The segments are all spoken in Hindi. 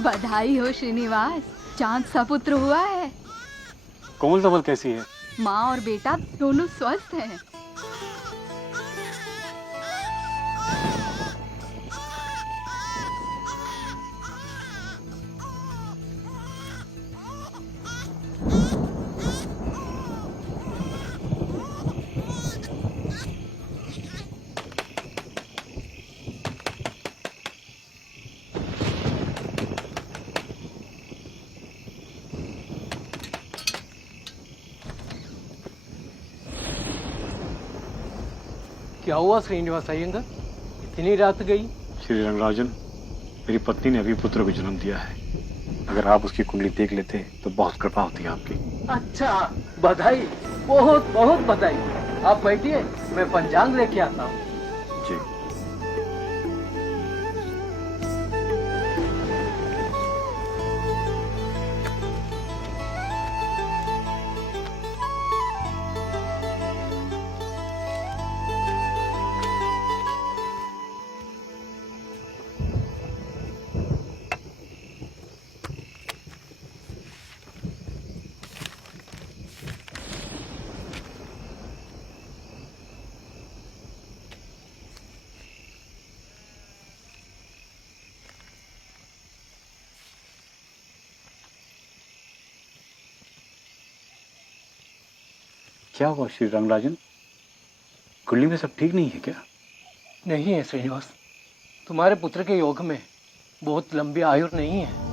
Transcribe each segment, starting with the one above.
बधाई हो श्रीनिवास, चांद सपुत्र हुआ है। कोमल धवल कैसी है? माँ और बेटा दोनों स्वस्थ हैं। क्या हुआ श्रीनिवास अय्यंगार, इतनी रात गई? श्री रंगराजन, मेरी पत्नी ने अभी पुत्र को जन्म दिया है। अगर आप उसकी कुंडली देख लेते तो बहुत कृपा होती है आपकी। अच्छा, बधाई, बहुत बहुत बधाई। आप बैठिए, मैं पंचांग लेके आता हूँ। जी। क्या हुआ श्री रंगराजन, कुंडली में सब ठीक नहीं है क्या? नहीं है श्रीनिवास, तुम्हारे पुत्र के योग में बहुत लंबी आयु नहीं है।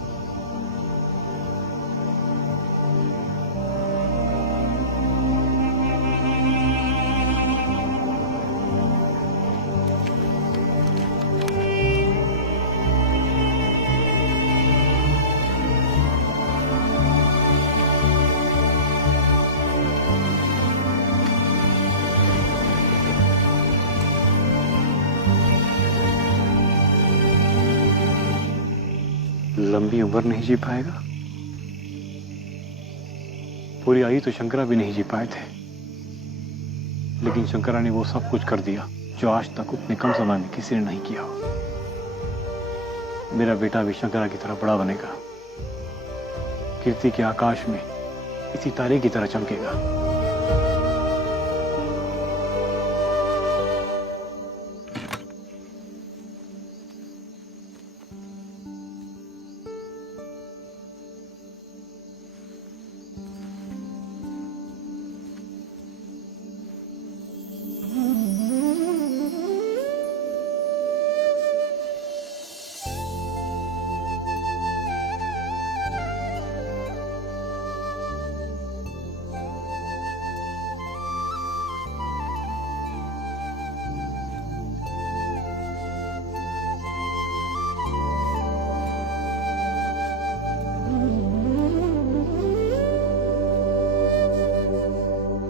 लंबी उम्र नहीं जी पाएगा? पूरी आयु तो शंकरा भी नहीं जी पाए थे, लेकिन शंकरा ने वो सब कुछ कर दिया जो आज तक उतने कम समय में किसी ने नहीं किया हो। मेरा बेटा भी शंकरा की तरह बड़ा बनेगा, कीर्ति के आकाश में इसी तारे की तरह चमकेगा।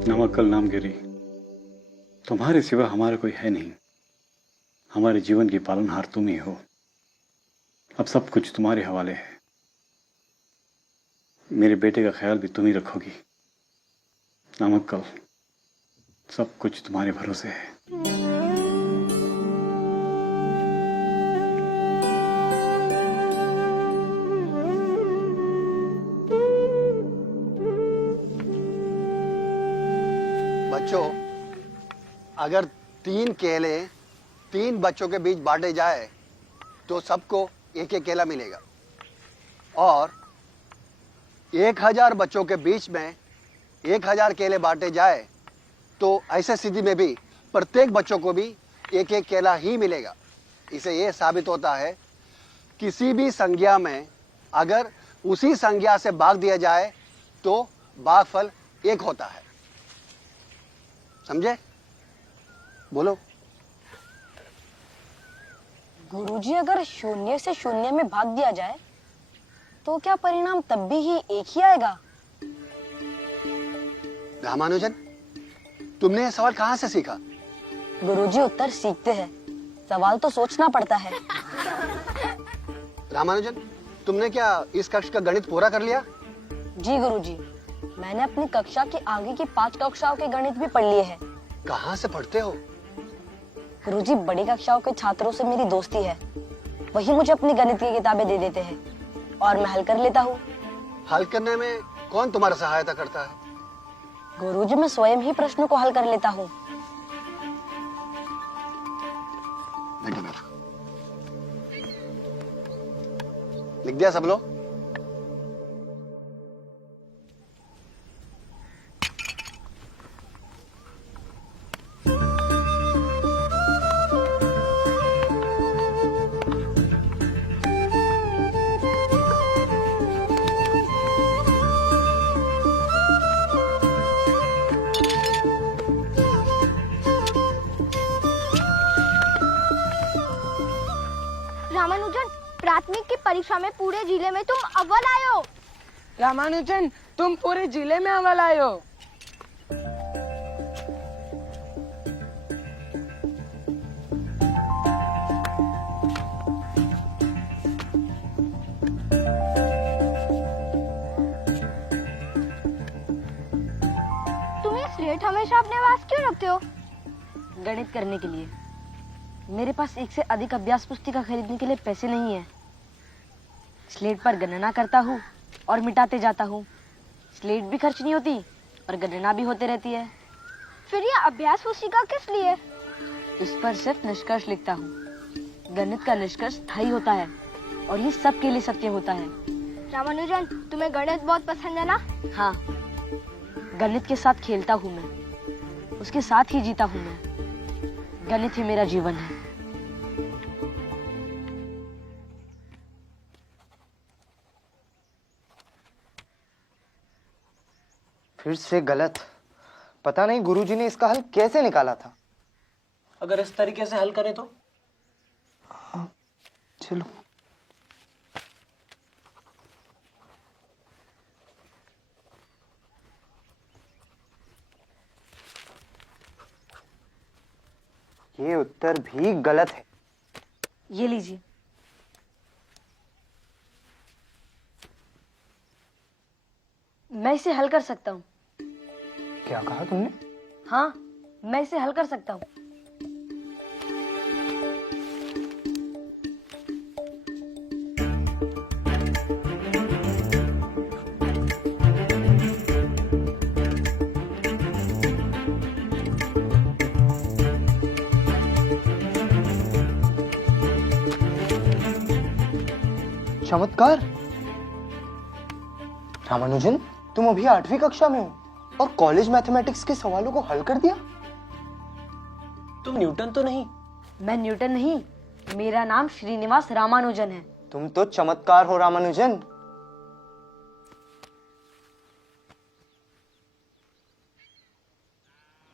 नमक्कल नामगिरी, तुम्हारे सिवा हमारा कोई है नहीं। हमारे जीवन की पालनहार तुम ही हो। अब सब कुछ तुम्हारे हवाले है। मेरे बेटे का ख्याल भी तुम ही रखोगी। नमक्कल, सब कुछ तुम्हारे भरोसे है। बच्चों, अगर 3 केले 3 बच्चों के बीच बांटे जाए तो सबको एक एक केला मिलेगा, और 1000 बच्चों के बीच में 1000 केले बांटे जाए तो ऐसे स्थिति में भी प्रत्येक बच्चों को भी एक एक केला ही मिलेगा। इसे यह साबित होता है किसी भी संज्ञा में अगर उसी संज्ञा से भाग दिया जाए तो भागफल एक होता है। समझे? बोलो। गुरुजी, अगर 0 से 0 में भाग दिया जाए तो क्या परिणाम तब भी एक ही आएगा? रामानुजन, तुमने यह सवाल कहां से सीखा? गुरुजी, उत्तर सीखते हैं, सवाल तो सोचना पड़ता है। रामानुजन, तुमने क्या इस कक्ष का गणित पूरा कर लिया? जी गुरुजी, मैंने अपनी कक्षा की आगे की 5 कक्षाओं के गणित भी पढ़ लिए हैं। कहाँ से पढ़ते हो? गुरुजी, बड़ी कक्षाओं के छात्रों से मेरी दोस्ती है, वही मुझे अपनी गणित की किताबें दे देते हैं। और मैं हल कर लेता हूँ। हल करने में कौन तुम्हारा सहायता करता है? गुरुजी, मैं स्वयं ही प्रश्नों को हल कर लेता हूँ। बेटा मेरा, लिख दिया सब लोग? रामानुजन, प्राथमिक की परीक्षा में पूरे जिले में तुम अव्वल आए हो। रामानुजन, तुम पूरे जिले में अव्वल आए हो। तुम ये स्लेट हमेशा अपने पास क्यों रखते हो? गणित करने के लिए। मेरे पास एक से अधिक अभ्यास पुस्तिका खरीदने के लिए पैसे नहीं है। स्लेट पर गणना करता हूँ और मिटाते जाता हूँ। स्लेट भी खर्च नहीं होती और गणना भी होते रहती है। फिर ये अभ्यास पुस्तिका किस लिए? इस पर सिर्फ निष्कर्ष लिखता हूँ। गणित का निष्कर्ष स्थायी होता है और ये सबके लिए सत्य होता है। रामानुजन, तुम्हें गणित बहुत पसंद है ना? हाँ, गणित के साथ खेलता हूँ मैं, उसके साथ ही जीता हूँ मैं। गणित ही मेरा जीवन है। फिर से गलत। पता नहीं गुरुजी ने इसका हल कैसे निकाला था। अगर इस तरीके से हल करें तो? चलो। ये उत्तर भी गलत है। ये लीजिए। मैं इसे हल कर सकता हूँ। क्या कहा तुमने? हाँ, मैं इसे हल कर सकता हूँ। चमत्कार। रामानुजन, तुम अभी 8वीं कक्षा में हो और कॉलेज मैथमेटिक्स के सवालों को हल कर दिया। तुम न्यूटन तो नहीं? मैं न्यूटन नहीं, मेरा नाम श्रीनिवास रामानुजन है। तुम तो चमत्कार हो रामानुजन।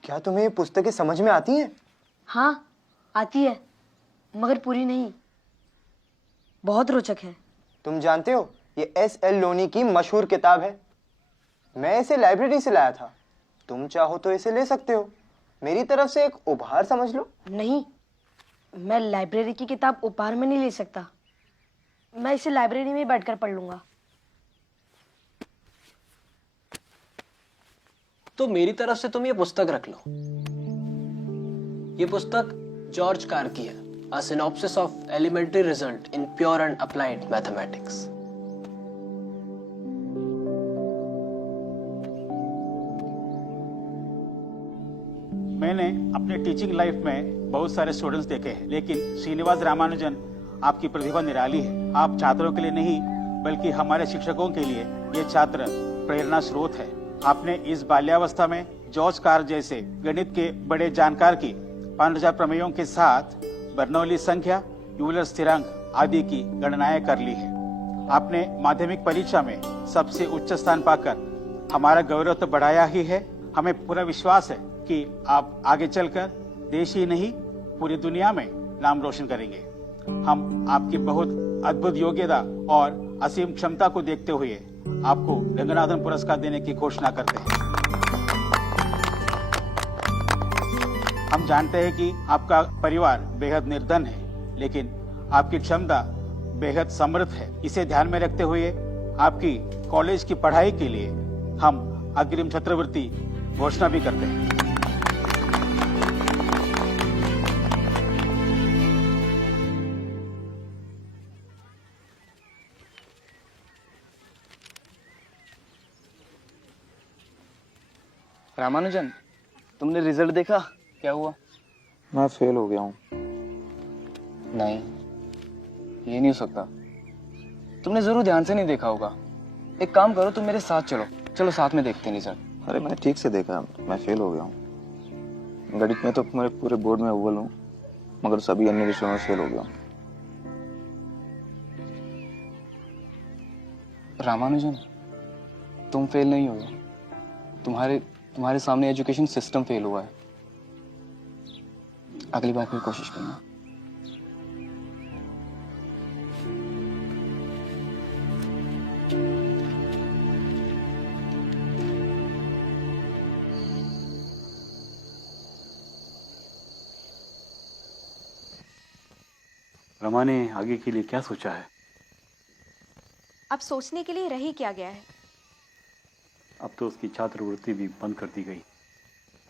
क्या तुम्हें ये पुस्तकें समझ में आती हैं? हाँ, आती है, मगर पूरी नहीं। बहुत रोचक है। तुम जानते हो, ये S.L. लोनी की मशहूर किताब है। मैं इसे लाइब्रेरी से लाया था। तुम चाहो तो इसे ले सकते हो। मेरी तरफ से एक उपहार समझ लो। नहीं, मैं लाइब्रेरी की किताब उपहार में नहीं ले सकता। मैं इसे लाइब्रेरी में बैठकर पढ़ लूंगा। तो मेरी तरफ से तुम ये पुस्तक रख लो। ये पुस्तक जॉर्ज कार की है, A Synopsis of Elementary Result in Pure and Applied Mathematics। मैंने अपने टीचिंग लाइफ में बहुत सारे स्टूडेंट्स देखे हैं, लेकिन श्रीनिवास रामानुजन, आपकी प्रतिभा निराली है। आप छात्रों के लिए नहीं बल्कि हमारे शिक्षकों के लिए ये छात्र प्रेरणा स्रोत है। आपने इस बाल्यावस्था में जॉर्ज कार जैसे गणित के बड़े जानकार की 5000 प्रमेयों के साथ बर्नौली संख्या, यूलर स्थिरांक आदि की गणनाएं कर ली है। आपने माध्यमिक परीक्षा में सबसे उच्च स्थान पाकर हमारा गौरव तो बढ़ाया ही है। हमें पूरा विश्वास है कि आप आगे चलकर देश ही नहीं पूरी दुनिया में नाम रोशन करेंगे। हम आपकी बहुत अद्भुत योग्यता और असीम क्षमता को देखते हुए आपको रंगनाथन पुरस्कार देने की घोषणा करते हैं। हम जानते हैं कि आपका परिवार बेहद निर्धन है, लेकिन आपकी क्षमता बेहद समृद्ध है। इसे ध्यान में रखते हुए आपकी कॉलेज की पढ़ाई के लिए हम अग्रिम छात्रवृत्ति घोषणा भी करते हैं। रामानुजन, तुमने रिजल्ट देखा? क्या हुआ? मैं फेल हो गया हूँ। नहीं, ये नहीं हो सकता। तुमने जरूर ध्यान से नहीं देखा होगा। एक काम करो, तुम मेरे साथ चलो। चलो साथ में देखते हैं रिजल्ट। अरे मैंने ठीक से देखा, मैं फेल हो गया हूँ। गणित में तो मेरे पूरे बोर्ड में अव्वल हूँ, मगर सभी अन्य विषयों में फेल हो गया हूँ। रामानुजन, तुम फेल नहीं हो, तुम्हारे सामने एजुकेशन सिस्टम फेल हुआ है। अगली बार फिर कोशिश करना। रमा ने आगे के लिए क्या सोचा है? अब सोचने के लिए रह ही क्या गया है। अब तो उसकी छात्रवृत्ति भी बंद कर दी गई।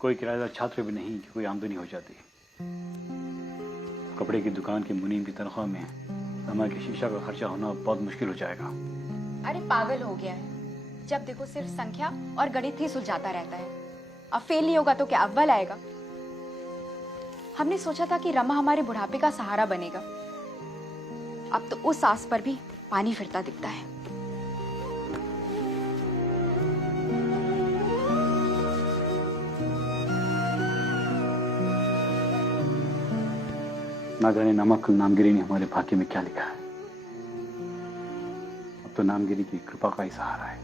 कोई किराएदार छात्र भी नहीं कि कोई आमदनी हो जाती। कपड़े की दुकान की मुनीम की तनख्वाह में रमा की शिक्षा का खर्चा होना बहुत मुश्किल हो जाएगा। अरे पागल हो गया है। जब देखो सिर्फ संख्या और गणित ही सुलझाता रहता है। अब फेल नहीं होगा तो क्या अव्वल आएगा? हमने सोचा था कि रमा हमारे बुढ़ापे का सहारा बनेगा। अब तो उस आस पर भी पानी फिरता दिखता है। ना जाने नमक नामगिरी ने हमारे भाग्य में क्या लिखा है। अब तो नामगिरी की कृपा का ही सहारा है।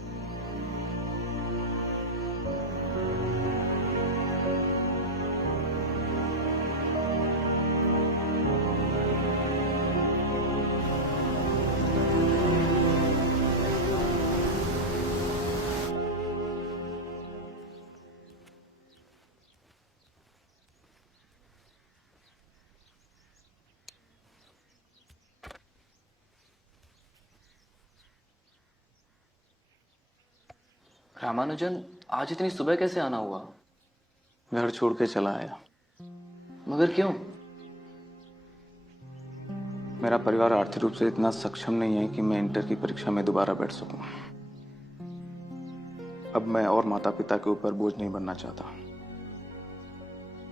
रामानुजन, आज इतनी सुबह कैसे आना हुआ? घर छोड़ के चला आया। मगर क्यों? मेरा परिवार आर्थिक रूप से इतना सक्षम नहीं है कि मैं इंटर की परीक्षा में दोबारा बैठ सकूं। अब मैं और माता पिता के ऊपर बोझ नहीं बनना चाहता,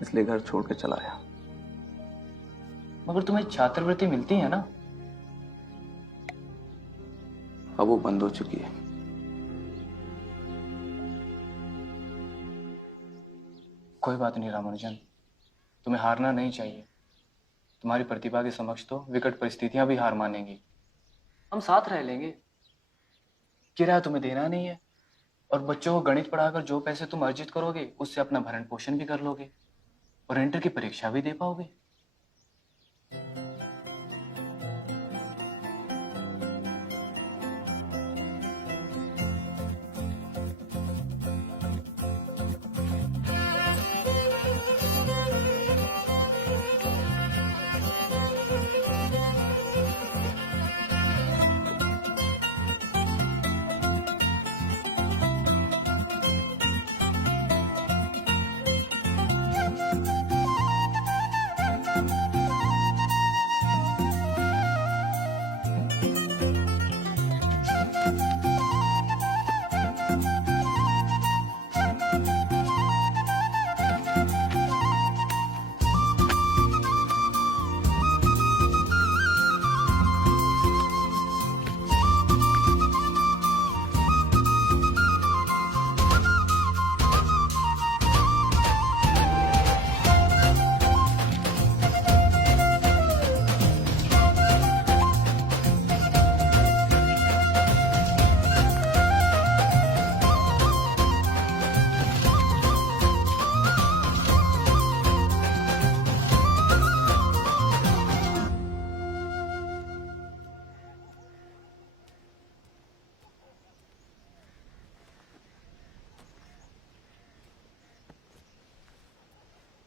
इसलिए घर छोड़ के चला आया। मगर तुम्हें छात्रवृत्ति मिलती है ना? अब वो बंद हो चुकी है। कोई बात नहीं रामानुजन, तुम्हें हारना नहीं चाहिए। तुम्हारी प्रतिभा के समक्ष तो विकट परिस्थितियां भी हार मानेंगी। हम साथ रह लेंगे। किराया तुम्हें देना नहीं है, और बच्चों को गणित पढ़ाकर जो पैसे तुम अर्जित करोगे उससे अपना भरण पोषण भी कर लोगे और इंटर की परीक्षा भी दे पाओगे।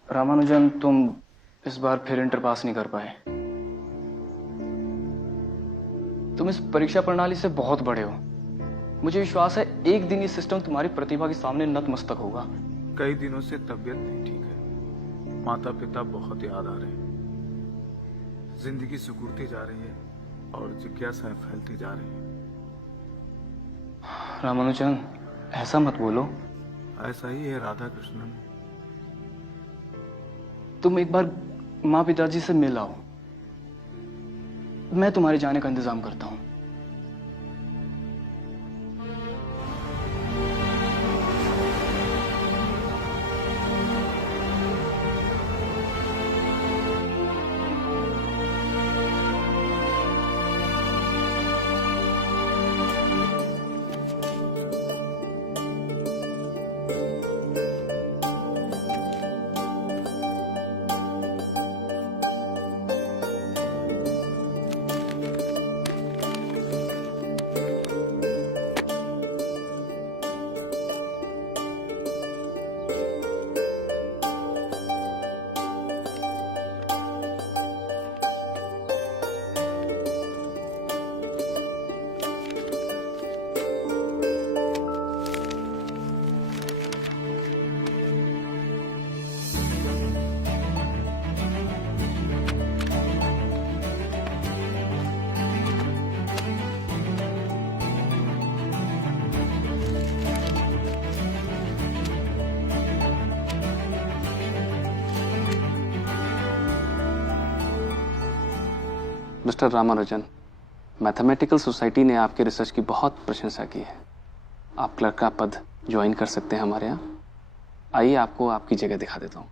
रामानुजन, तुम इस बार फिर इंटर पास नहीं कर पाए। तुम इस परीक्षा प्रणाली से बहुत बड़े हो। मुझे विश्वास है एक दिन ये सिस्टम तुम्हारी प्रतिभा के सामने नतमस्तक होगा। कई दिनों से तबीयत नहीं ठीक है। माता पिता बहुत याद आ रहे हैं। जिंदगी सिकुड़ती जा रही है और जिज्ञासाएं फैलती जा रही हैं। रामानुजन, ऐसा मत बोलो। ऐसा ही है राधा कृष्णन। तुम एक बार माँ पिताजी से मिल आओ, मैं तुम्हारे जाने का इंतजाम करता हूँ। मिस्टर रामानुजन, मैथमेटिकल सोसाइटी ने आपके रिसर्च की बहुत प्रशंसा की है। आप क्लर्क का पद ज्वाइन कर सकते हैं हमारे यहाँ। आइए आपको आपकी जगह दिखा देता हूँ।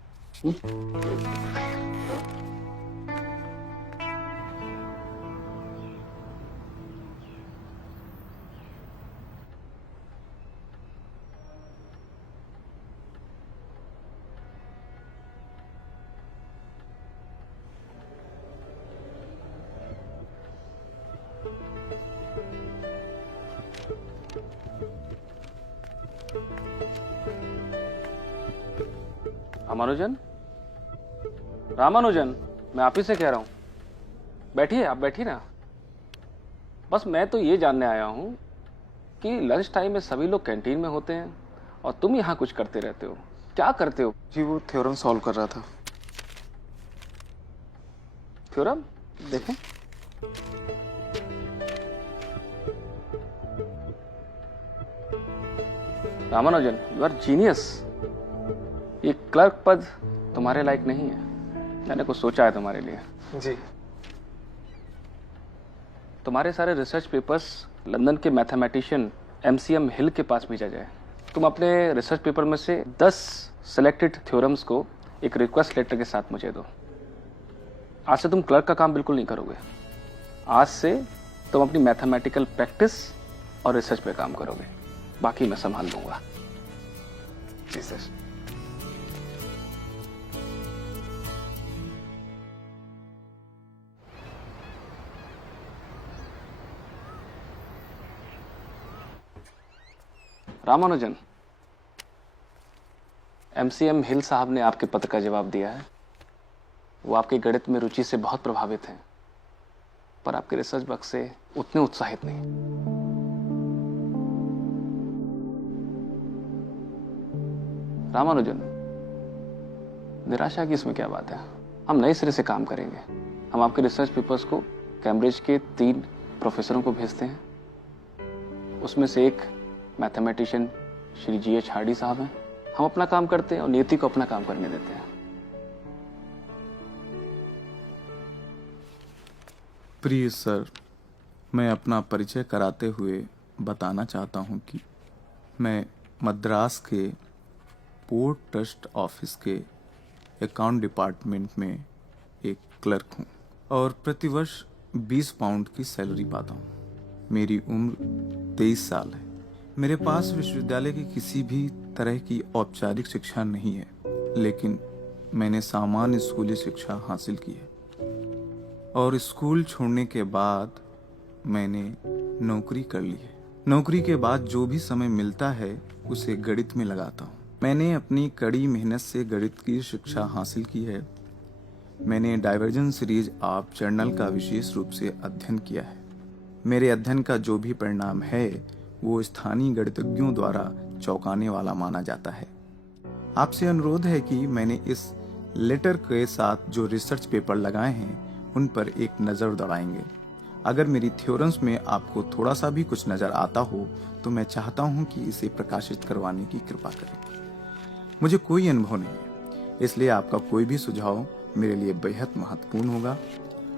रामानुजन, रामानुजन, मैं आप ही से कह रहा हूं, बैठिए, आप बैठिए ना। बस मैं तो ये जानने आया हूं कि लंच टाइम में सभी लोग कैंटीन में होते हैं और तुम यहां कुछ करते रहते हो। क्या करते हो? जी वो थ्योरम सॉल्व कर रहा था। थ्योरम देखें। Ramanujan, you are genius. ये क्लर्क पद तुम्हारे लायक नहीं है। मैंने कुछ सोचा है तुम्हारे लिए। जी। तुम्हारे सारे रिसर्च पेपर्स लंदन के मैथमेटिशियन MCM हिल के पास भेजा जाए। तुम अपने रिसर्च पेपर में से 10 सिलेक्टेड थ्योरम्स को एक रिक्वेस्ट लेटर के साथ मुझे दो। आज से तुम क्लर्क का काम बिल्कुल नहीं करोगे। आज से तुम अपनी मैथमेटिकल प्रैक्टिस और रिसर्च पे काम करोगे। बाकी मैं संभाल लूंगा। जी सर। रामानुजन, MCM हिल साहब ने आपके पत्र का जवाब दिया है। वो आपके गणित में रुचि से बहुत प्रभावित हैं, पर आपके रिसर्च वर्क से उतने उत्साहित नहीं। रामानुजन, निराशा की इसमें क्या बात है? हम नए सिरे से काम करेंगे। हम आपके रिसर्च पेपर्स को कैम्ब्रिज के 3 प्रोफेसरों को भेजते हैं। उसमें से एक मैथमेटिशियन श्री GH हार्डी साहब हैं। हम अपना काम करते हैं और नियति को अपना काम करने देते हैं। प्रिय सर, मैं अपना परिचय कराते हुए बताना चाहता हूं कि मैं मद्रास के पोर्ट ट्रस्ट ऑफिस के अकाउंट डिपार्टमेंट में एक क्लर्क हूं और प्रतिवर्ष 20 पाउंड की सैलरी पाता हूं। मेरी उम्र 23 साल है। मेरे पास विश्वविद्यालय की किसी भी तरह की औपचारिक शिक्षा नहीं है, लेकिन मैंने सामान्य स्कूली शिक्षा हासिल की है और स्कूल छोड़ने के बाद मैंने नौकरी कर ली है। नौकरी के बाद जो भी समय मिलता है उसे गणित में लगाता हूँ। मैंने अपनी कड़ी मेहनत से गणित की शिक्षा हासिल की है। मैंने डाइवर्जेंस सीरीज ऑफ जर्नल का विशेष रूप से अध्ययन किया है। मेरे अध्ययन का जो भी परिणाम है वो स्थानीय गणितज्ञों द्वारा चौंकाने वाला माना जाता है। आपसे अनुरोध है कि मैंने इस लेटर के साथ जो रिसर्च पेपर लगाए हैं उन पर एक नज़र दौड़ाएंगे। अगर मेरी थ्योरम्स में आपको थोड़ा सा भी कुछ नज़र आता हो तो मैं चाहता हूं कि इसे प्रकाशित करवाने की कृपा करें। मुझे कोई अनुभव नहीं है, इसलिए आपका कोई भी सुझाव मेरे लिए बेहद महत्वपूर्ण होगा।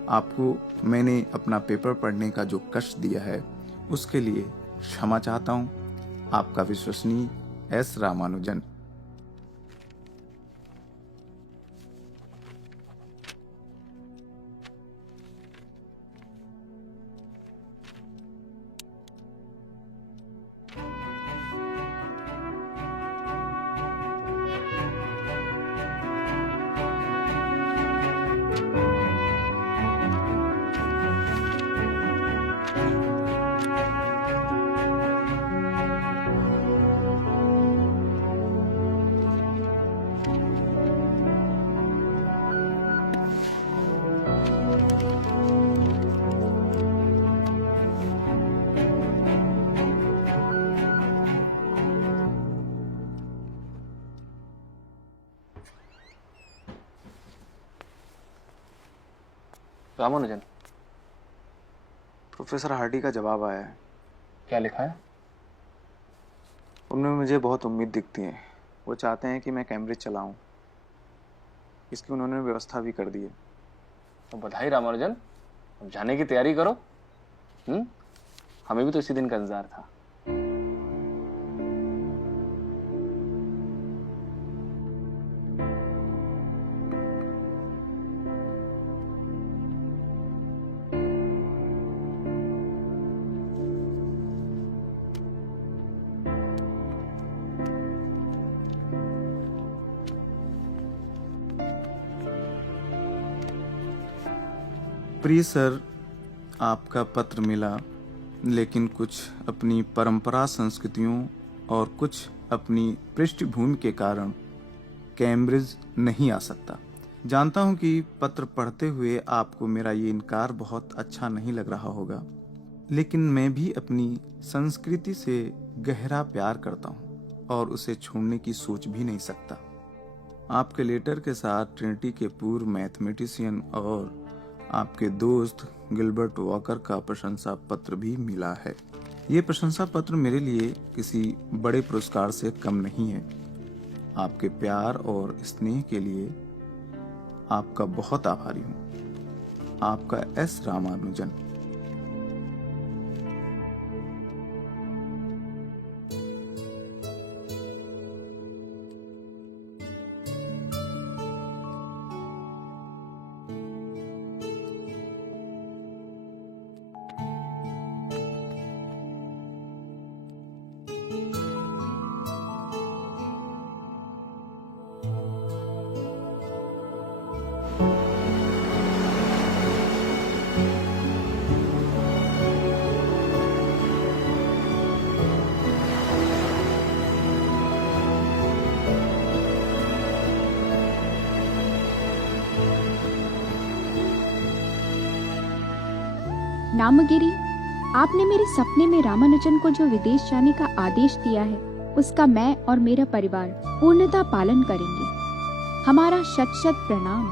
आपको मैंने अपना पेपर पढ़ने का जो कष्ट दिया है उसके लिए क्षमा चाहता हूँ। आपका विश्वसनीय S Ramanujan. Ramanujan, professor Hardy का जवाब आया है। क्या लिखा है? उनमें मुझे बहुत उम्मीद दिखती है। वो चाहते हैं कि मैं कैम्ब्रिज चलाऊं। इसकी उन्होंने व्यवस्था भी कर दी है। तो बधाई रामानुजन, अब जाने की तैयारी करो। हमें भी तो इसी दिन का इंतजार था। प्रिय सर, आपका पत्र मिला, लेकिन कुछ अपनी परंपरा संस्कृतियों और कुछ अपनी पृष्ठभूमि के कारण कैम्ब्रिज नहीं आ सकता। जानता हूं कि पत्र पढ़ते हुए आपको मेरा ये इनकार बहुत अच्छा नहीं लग रहा होगा, लेकिन मैं भी अपनी संस्कृति से गहरा प्यार करता हूं और उसे छोड़ने की सोच भी नहीं सकता। आपके लेटर के साथ ट्रिनिटी के पूर्व मैथमेटिशियन और आपके दोस्त गिलबर्ट वॉकर का प्रशंसा पत्र भी मिला है। ये प्रशंसा पत्र मेरे लिए किसी बड़े पुरस्कार से कम नहीं है। आपके प्यार और स्नेह के लिए आपका बहुत आभारी हूँ। आपका एस रामानुजन। नामगिरी, आपने मेरे सपने में रामानुजन को जो विदेश जाने का आदेश दिया है उसका मैं और मेरा परिवार पूर्णतः पालन करेंगे। हमारा शत शत प्रणाम।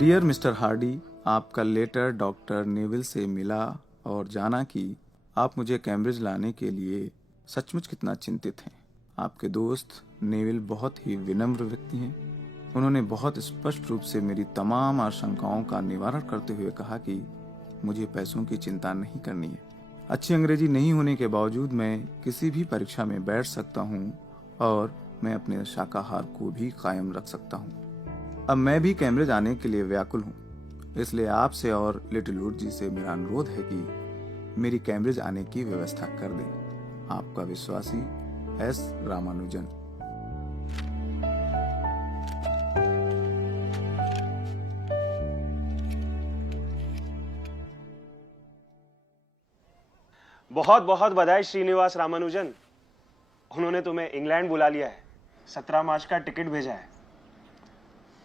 डियर मिस्टर हार्डी, आपका लेटर डॉक्टर नेविल से मिला और जाना कि आप मुझे कैम्ब्रिज लाने के लिए सचमुच कितना चिंतित हैं। आपके दोस्त नेविल बहुत ही विनम्र व्यक्ति हैं। उन्होंने बहुत स्पष्ट रूप से मेरी तमाम आशंकाओं का निवारण करते हुए कहा कि मुझे पैसों की चिंता नहीं करनी है। अच्छी अंग्रेजी नहीं होने के बावजूद मैं किसी भी परीक्षा में बैठ सकता हूँ और मैं अपने शाकाहार को भी कायम रख सकता हूँ। अब मैं भी कैम्ब्रिज आने के लिए व्याकुल हूँ, इसलिए आपसे और लिटिल वुड जी से मेरा अनुरोध है कि मेरी कैम्ब्रिज आने की व्यवस्था कर दें। आपका विश्वासी एस रामानुजन। बहुत बहुत बधाई श्रीनिवास रामानुजन। उन्होंने तुम्हें इंग्लैंड बुला लिया है। 17 मार्च का टिकट भेजा है।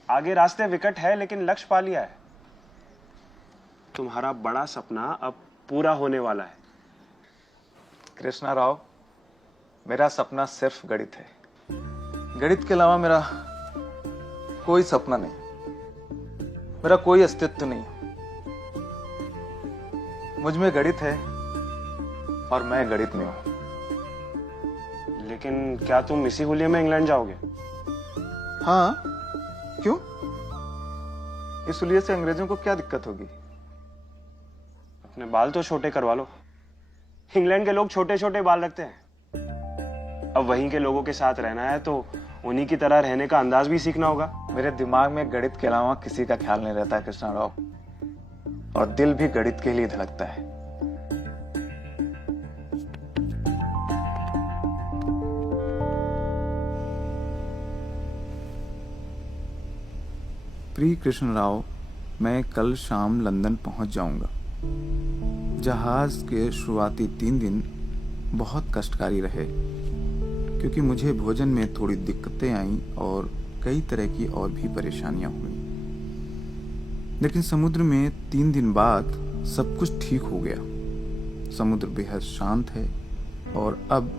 आगे रास्ते विकट है लेकिन लक्ष्य पा लिया है। तुम्हारा बड़ा सपना अब पूरा होने वाला है। कृष्णा राव, मेरा सपना सिर्फ गणित है। गणित के अलावा मेरा कोई सपना नहीं, मेरा कोई अस्तित्व नहीं। मुझ में गणित है और मैं गणित में हूं। लेकिन क्या तुम इसी होलिये में इंग्लैंड जाओगे? हाँ, क्यों? इस हुलिये से अंग्रेजों को क्या दिक्कत होगी? अपने बाल तो छोटे करवा लो। इंग्लैंड के लोग छोटे छोटे बाल रखते हैं। अब वहीं के लोगों के साथ रहना है तो उन्हीं की तरह रहने का अंदाज भी सीखना होगा। मेरे दिमाग में गणित के अलावा किसी का ख्याल नहीं रहता है कृष्णा राव, और दिल भी गणित के लिए धड़कता है। प्रिय कृष्ण राव, मैं कल शाम लंदन पहुंच जाऊंगा। जहाज के शुरुआती 3 दिन बहुत कष्टकारी रहे क्योंकि मुझे भोजन में थोड़ी दिक्कतें आईं और कई तरह की और भी परेशानियां हुई। लेकिन समुद्र में 3 दिन बाद सब कुछ ठीक हो गया। समुद्र बेहद शांत है और अब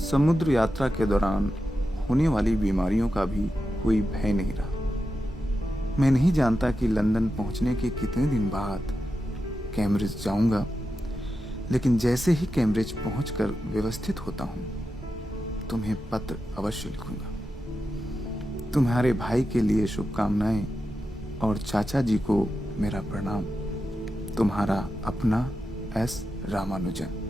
समुद्र यात्रा के दौरान होने वाली बीमारियों का भी कोई भय नहीं रहा। मैं नहीं जानता कि लंदन पहुंचने के कितने दिन बाद कैम्ब्रिज जाऊंगा, लेकिन जैसे ही कैम्ब्रिज पहुंचकर व्यवस्थित होता हूं, तुम्हें पत्र अवश्य लिखूंगा। तुम्हारे भाई के लिए शुभकामनाएं और चाचा जी को मेरा प्रणाम। तुम्हारा अपना S Ramanujan.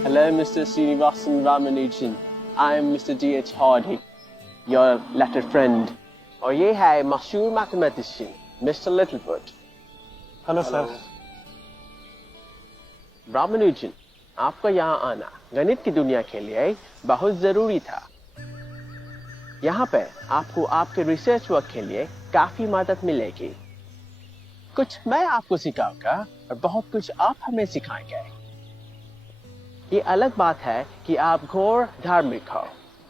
Hello, Mr. Srinivasan Ramanujan. I am Mr. D.H. Hardy, your letter friend. और ये है मशहूर mathematician mister Littlewood. Hello sir. Ramanujan, आपका यहाँ आना गणित की दुनिया के लिए बहुत जरूरी था। यहाँ पे आपको आपके रिसर्च वर्क के लिए काफी मदद मिलेगी। कुछ मैं आपको सिखाऊंगा और बहुत कुछ आप हमें सिखाएंगे। ये अलग बात है कि आप घोर धार्मिक हो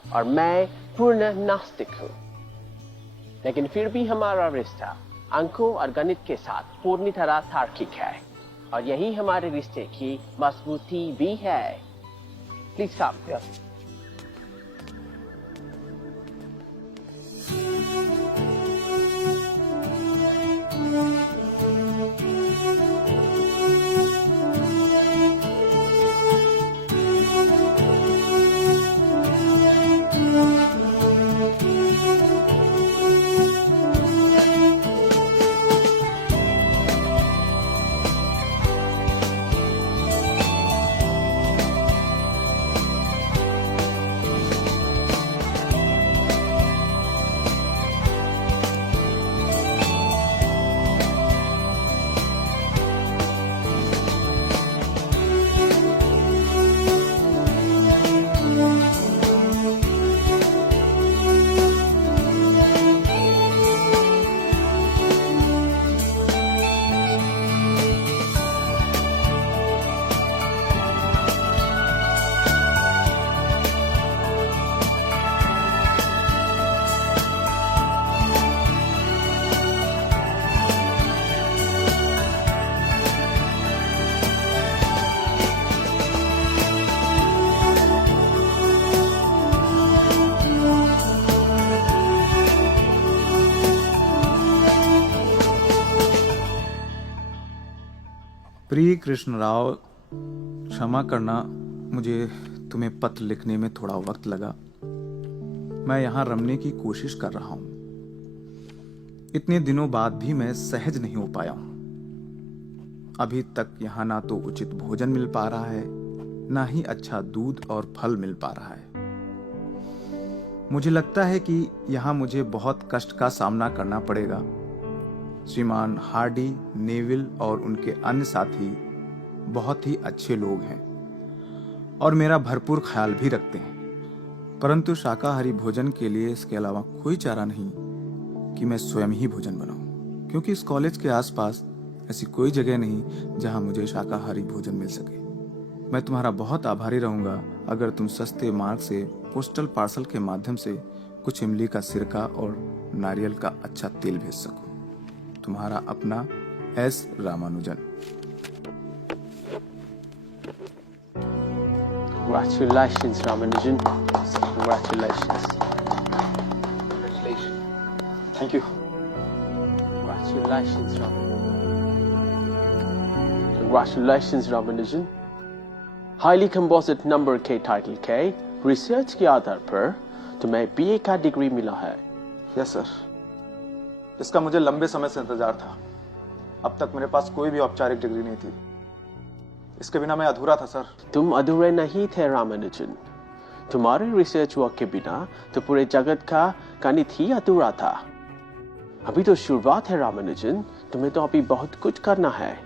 और मैं पूर्ण नास्तिक हूँ, लेकिन फिर भी हमारा रिश्ता अंकों और गणित के साथ पूरी तरह तार्किक है और यही हमारे रिश्ते की मजबूती भी है। Please come. प्रिय कृष्ण राव, क्षमा करना, मुझे तुम्हें पत्र लिखने में थोड़ा वक्त लगा। मैं यहाँ रमने की कोशिश कर रहा हूँ। इतने दिनों बाद भी मैं सहज नहीं हो पाया हूँ। अभी तक यहाँ ना तो उचित भोजन मिल पा रहा है, ना ही अच्छा दूध और फल मिल पा रहा है। मुझे लगता है कि यहाँ मुझे बहुत कष्ट का सामना करना पड़ेगा। श्रीमान हार्डी, नेविल और उनके अन्य साथी बहुत ही अच्छे लोग हैं और मेरा भरपूर ख्याल भी रखते हैं, परंतु शाकाहारी भोजन के लिए इसके अलावा कोई चारा नहीं कि मैं स्वयं ही भोजन बनाऊं, क्योंकि इस कॉलेज के आसपास ऐसी कोई जगह नहीं जहां मुझे शाकाहारी भोजन मिल सके। मैं तुम्हारा बहुत आभारी रहूंगा अगर तुम सस्ते मार्ग से पोस्टल पार्सल के माध्यम से कुछ इमली का सिरका और नारियल का अच्छा तेल भेज सको। तुम्हारा अपना S Ramanujan. Congratulations, Ramanujan. Congratulations. Thank you. Congratulations, Congratulations, Ramanujan. Highly composite number K title K, research के आधार पर तुम्हें BA का डिग्री मिला है। यस सर, इसका मुझे लंबे समय से इंतजार था। अब तक मेरे पास कोई भी औपचारिक डिग्री नहीं थी, इसके बिना मैं अधूरा था सर। तुम अधूरे नहीं थे रामानुजन, तुम्हारे रिसर्च वर्क के बिना तो पूरे जगत का गणित ही अधूरा था। अभी तो शुरुआत है रामानुजन, तुम्हें तो अभी बहुत कुछ करना है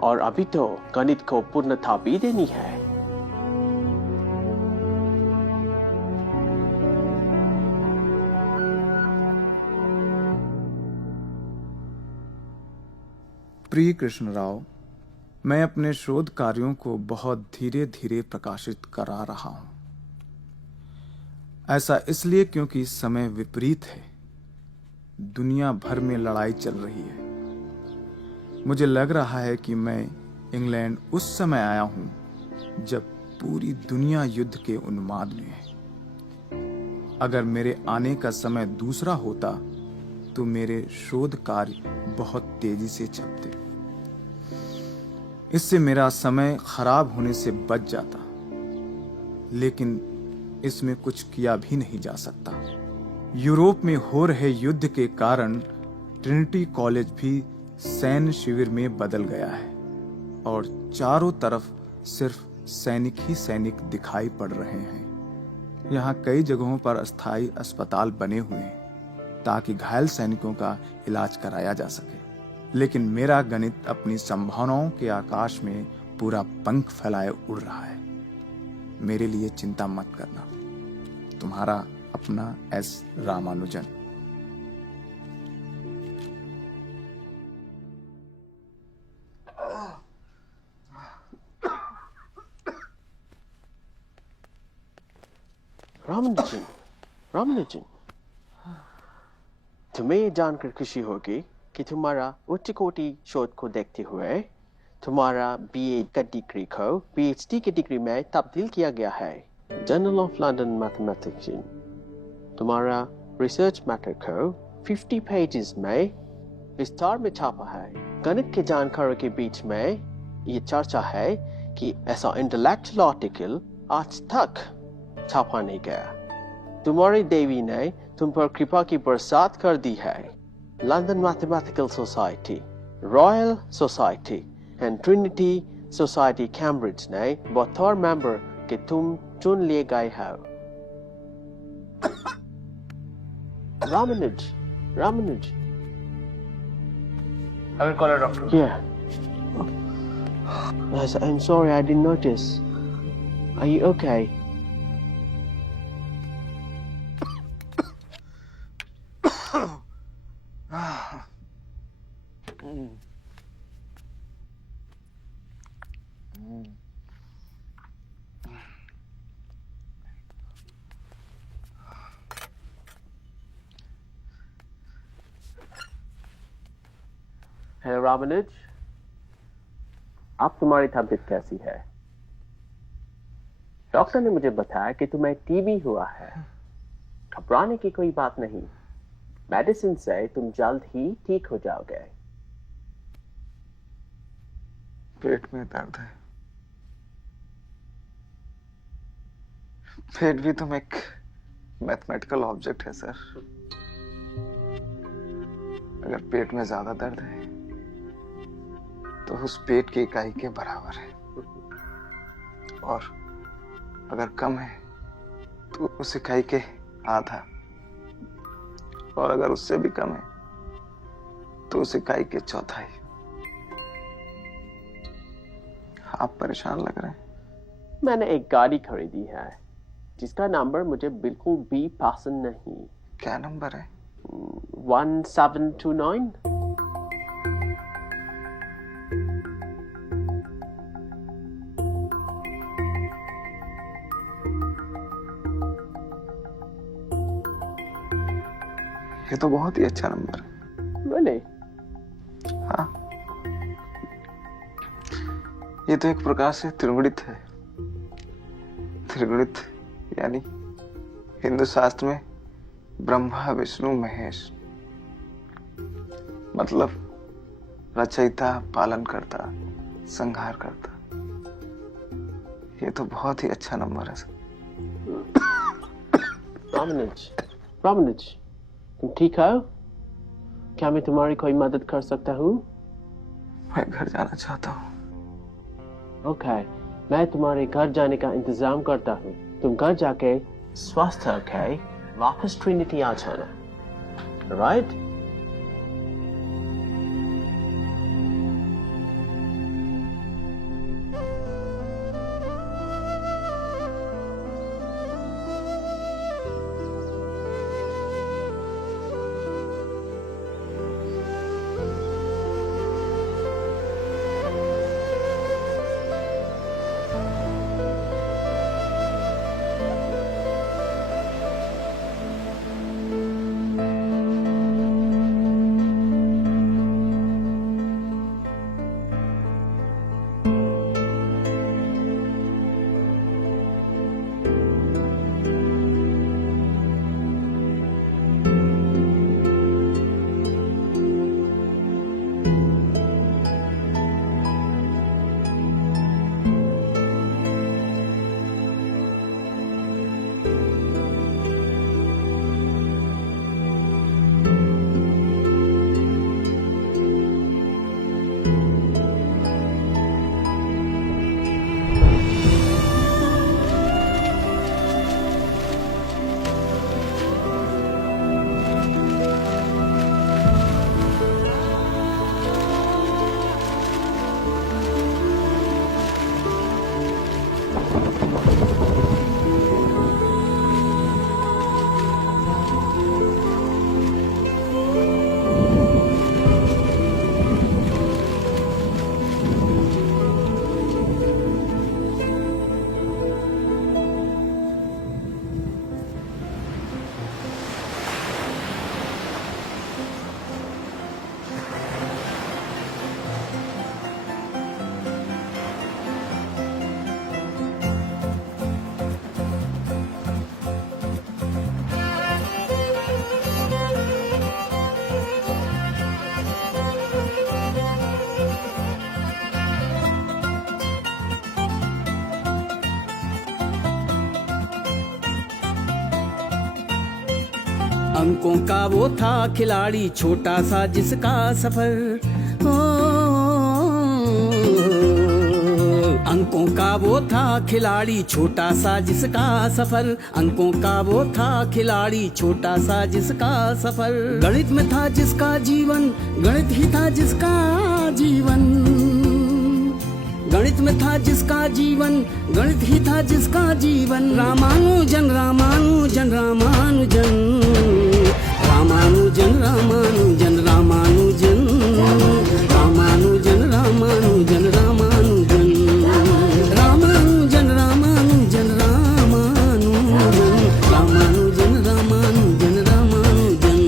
और अभी तो गणित को पूर्णता भी देनी है। प्रिय कृष्ण राव, मैं अपने शोध कार्यों को बहुत धीरे धीरे प्रकाशित करा रहा हूं। ऐसा इसलिए क्योंकि समय विपरीत है, दुनिया भर में लड़ाई चल रही है। मुझे लग रहा है कि मैं इंग्लैंड उस समय आया हूं जब पूरी दुनिया युद्ध के उन्माद में है। अगर मेरे आने का समय दूसरा होता तो मेरे शोध कार्य बहुत तेजी से चलते, इससे मेरा समय खराब होने से बच जाता, लेकिन इसमें कुछ किया भी नहीं जा सकता। यूरोप में हो रहे युद्ध के कारण ट्रिनिटी कॉलेज भी सैन्य शिविर में बदल गया है और चारों तरफ सिर्फ सैनिक ही सैनिक दिखाई पड़ रहे हैं। यहाँ कई जगहों पर अस्थायी अस्पताल बने हुए हैं ताकि घायल सैनिकों का इलाज कराया जा सके, लेकिन मेरा गणित अपनी संभावनाओं के आकाश में पूरा पंख फैलाए उड़ रहा है। मेरे लिए चिंता मत करना। तुम्हारा अपना एस रामानुजन। रामानुजन, रामानुजन, तुम्हें ये जानकर खुशी होगी कि तुम्हारा उच्च कोटि शोध को देखते हुए तुम्हारा BA का डिग्री को PhD की डिग्री में तब्दील किया गया है। जर्नल ऑफ लंदन मैथमेटिक्स तुम्हारा रिसर्च मैटर को 50 पेजेस में विस्तार में छापा है। गणित के जानकारों के बीच में ये चर्चा है कि ऐसा इंटेलेक्चुअल आर्टिकल आज तक छापा नहीं गया। तुम्हारी देवी ने तुम पर कृपा की बरसात कर दी है। London mathematical society, royal society and Trinity society Cambridge ने बतौर मेंबर के तुम चुन लिए गए हो। Ramanuj, Ramanuj. I will call a doctor. Yeah. Yes, I'm sorry, I didn't notice. Are you okay? Hello Ramanuj, अब तुम्हारी तबीयत कैसी है? डॉक्टर ने मुझे बताया कि तुम्हें टीबी हुआ है। घबराने की कोई बात नहीं, मेडिसिन से तुम जल्द ही ठीक हो जाओगे। पेट में दर्द है। पेट भी तुम एक मैथमेटिकल ऑब्जेक्ट है सर। अगर पेट में ज्यादा दर्द है तो उस पेट की इकाई के बराबर है, और अगर कम है तो उस इकाई के आधा, और अगर उससे भी कम है तो उस इकाई के चौथाई। आप परेशान लग रहे हैं। मैंने एक गाड़ी खरीदी है जिसका नंबर मुझे बिल्कुल भी पसंद नहीं। क्या नंबर है? 1729। ये तो बहुत ही अच्छा नंबर है। बोले हाँ, ये तो एक प्रकार से त्रिगुणित है। त्रिगुणित यानी हिंदू शास्त्र में ब्रह्मा विष्णु महेश, मतलब रचयिता, पालन करता, संहार करता। ये तो बहुत ही अच्छा नंबर है सर। रामानुज, तुम ठीक हो? क्या मैं तुम्हारी कोई मदद कर सकता हूँ? मैं घर जाना चाहता हूँ। ओके, मैं तुम्हारे घर जाने का इंतजाम करता हूँ। तुम घर जाके स्वस्थ होके वापस ट्रिनिटी आ जाना, राइट? अंकों का वो था खिलाड़ी छोटा सा जिसका सफर हो, अंकों का वो था खिलाड़ी छोटा सा जिसका सफर, अंकों का वो था खिलाड़ी छोटा सा जिसका सफर। गणित में था जिसका जीवन, गणित ही था जिसका जीवन, गणित में था जिसका जीवन, गणित ही था जिसका जीवन। रामानुजन रामानुजन रामानुजन रामानुजन रामानुजन रामानुजन रामानुजन रामानुजन रामानुजन रामानुजन रामानुजन रामानुजन रामानुजन रामानुजन रामानुजन।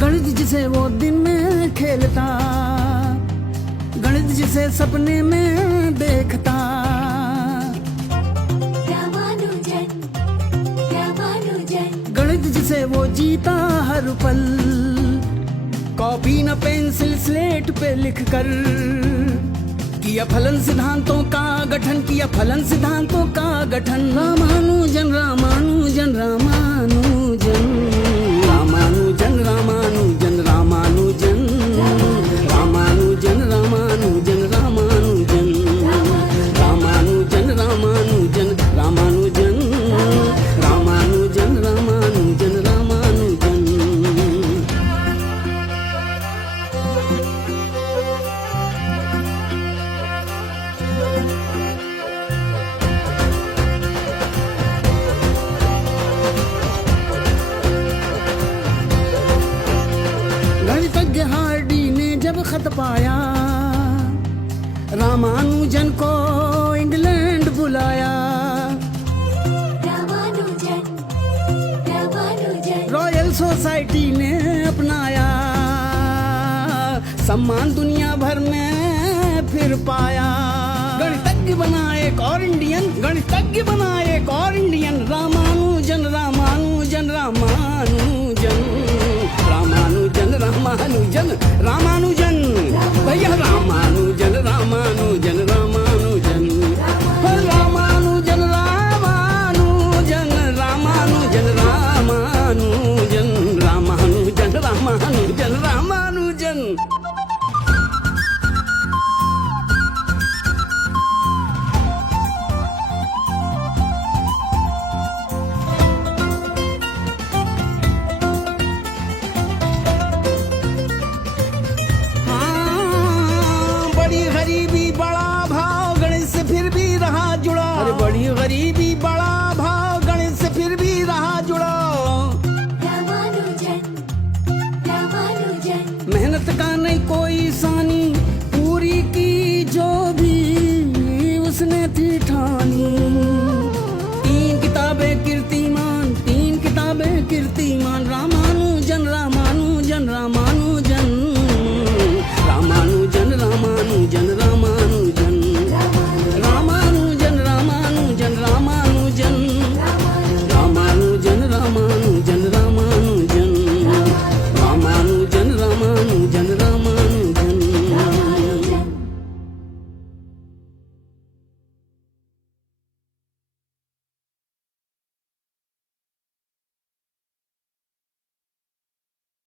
गणित जिसे वो दिन में खेलता, गणित जिसे सपने में देखता, रामानुजन रामानुजन। गणित जिसे वो जीता हर पल, कॉपी न पेंसिल स्लेट पे लिख कर, किया फलन सिद्धांतों का गठन, किया फलन सिद्धांतों का गठन। रामानुजन रामानुजन रामानुजन रामानुजन रामानुजन रामानुजन रामानुजन रामानुजन रामानुजन रामानुजन रामानुजन रामानुजन पाया। रामानुजन को इंग्लैंड बुलाया। रॉयल सोसाइटी ने अपनाया। सम्मान दुनिया भर में फिर पाया। गणितज्ञ बना एक और इंडियन, गणितज्ञ बना एक और इंडियन। रामानुजन रामानुजन रामानुजन रामानुजन रामानुजन रामानुजन भैया रामानुजन रामानुजन रामानुजन रामानुजन रामानुजन रामानुजन रामानुजन रामानुजन रामानुजन रामानुजन। बड़ी गरीबी बड़ा भाव, गणित से फिर भी रहा जुड़ा। अरे बड़ी गरीबी